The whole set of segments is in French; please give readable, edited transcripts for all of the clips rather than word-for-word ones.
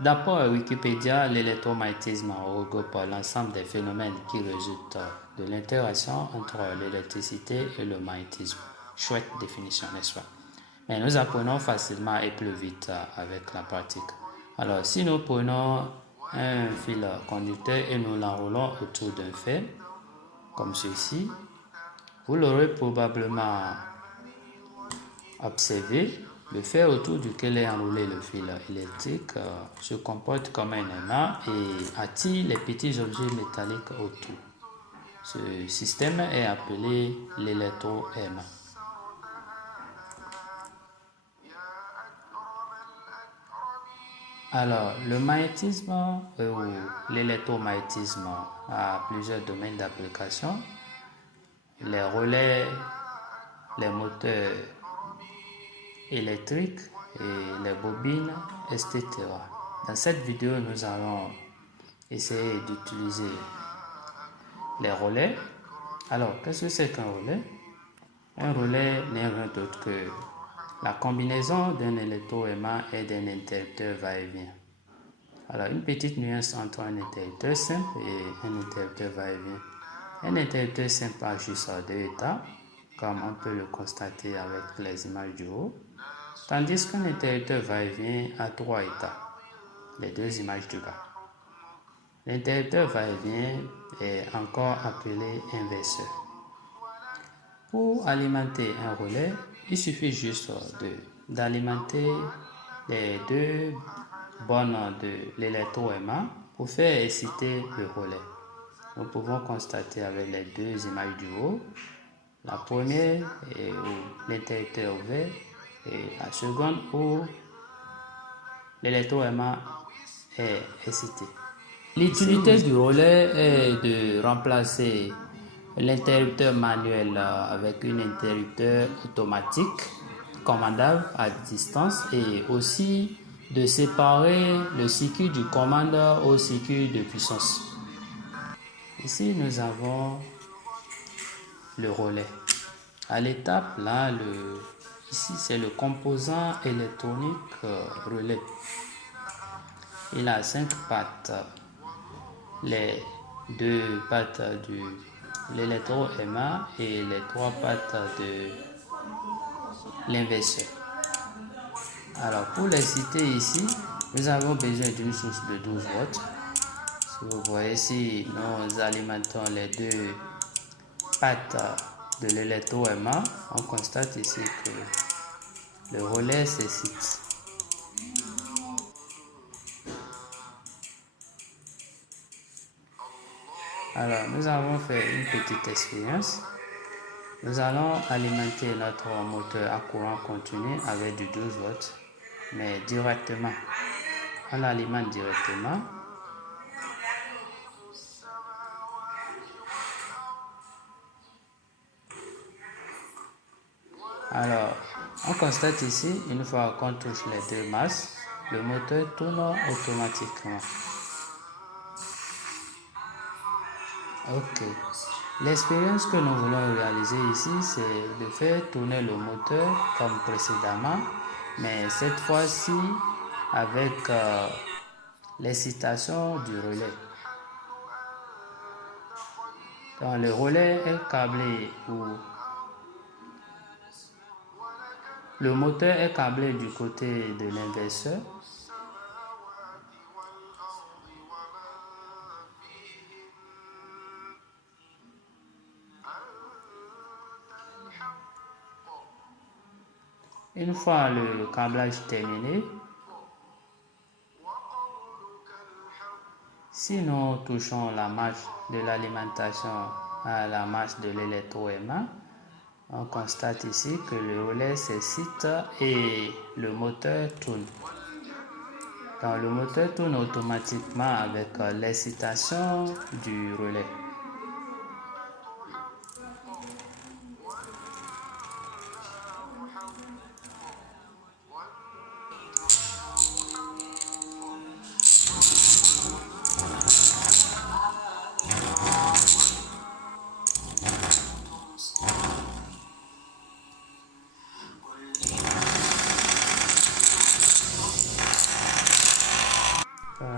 D'après Wikipédia, l'électromagnétisme regroupe l'ensemble des phénomènes qui résultent de l'interaction entre l'électricité et le magnétisme. Chouette définition, n'est-ce pas? Mais nous apprenons facilement et plus vite avec la pratique. Alors, si nous prenons un fil conducteur et nous l'enroulons autour d'un fer, comme ceci, vous l'aurez probablement observé. Le fer autour duquel est enroulé le fil électrique se comporte comme un aimant et attire les petits objets métalliques autour. Ce système est appelé l'électroaimant. Alors, le magnétisme ou l'électromagnétisme a plusieurs domaines d'application. Les relais, les moteurs électriques et les bobines, etc. Dans cette vidéo, nous allons essayer d'utiliser les relais. Alors, qu'est-ce que c'est qu'un relais? Un relais n'est rien d'autre que la combinaison d'un électroaimant et d'un interrupteur va-et-vient. Alors, une petite nuance entre un interrupteur simple et un interrupteur va-et-vient. Un interrupteur simple a juste deux états, comme on peut le constater avec les images du haut, tandis qu'un interrupteur va-et-vient a trois états, les deux images du bas. L'interrupteur va-et-vient est encore appelé inverseur. Pour alimenter un relais, il suffit juste d'alimenter les deux bornes de l'électroaimant pour faire exciter le relais. Nous pouvons constater avec les deux images du haut, la première est où l'interrupteur ouvert et la seconde où l'électroaimant est excité. L'utilité du relais est de remplacer l'interrupteur manuel avec un interrupteur automatique commandable à distance et aussi de séparer le circuit du commande au circuit de puissance. Ici, nous avons le relais. À l'étape, là, ici, c'est le composant électronique relais. Il a 5 pattes. Les deux pattes de l'électroaimant et les 3 pattes de l'inverseur. Alors, pour l'exciter ici, nous avons besoin d'une source de 12 volts. Si vous voyez ici, nous alimentons les deux pattes de l'électroaimant. On constate ici que le relais s'excite. Alors, nous avons fait une petite expérience. Nous allons alimenter notre moteur à courant continu avec du 12 volts, mais directement. On l'alimente directement. Alors, on constate ici, une fois qu'on touche les deux masses, le moteur tourne automatiquement. Ok. L'expérience que nous voulons réaliser ici, c'est de faire tourner le moteur comme précédemment, mais cette fois-ci avec l'excitation du relais. Donc le relais est câblé ou le moteur est câblé du côté de l'inverseur. Une fois le câblage terminé, si nous touchons la marche de l'alimentation à la marche de l'électroaimant, on constate ici que le relais s'excite et le moteur tourne. Donc le moteur tourne automatiquement avec l'excitation du relais.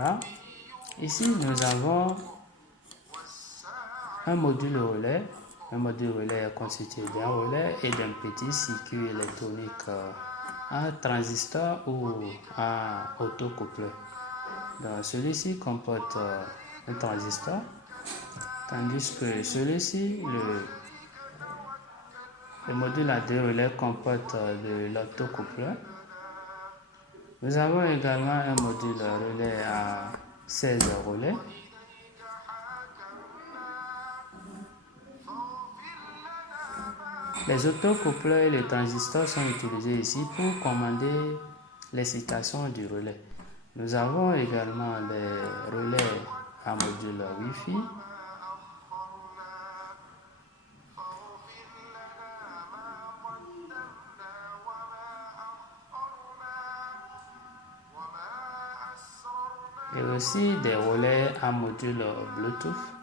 Voilà. Ici, nous avons un module relais. Un module relais est constitué d'un relais et d'un petit circuit électronique à transistor ou à autocoupleur. Donc, celui-ci comporte un transistor, tandis que celui-ci, le module à deux relais comporte de l'autocoupleur. Nous avons également un module relais à 16 relais. Les autocoupleurs et les transistors sont utilisés ici pour commander l'excitation du relais. Nous avons également les relais à module Wi-Fi. Et aussi des relais à module Bluetooth.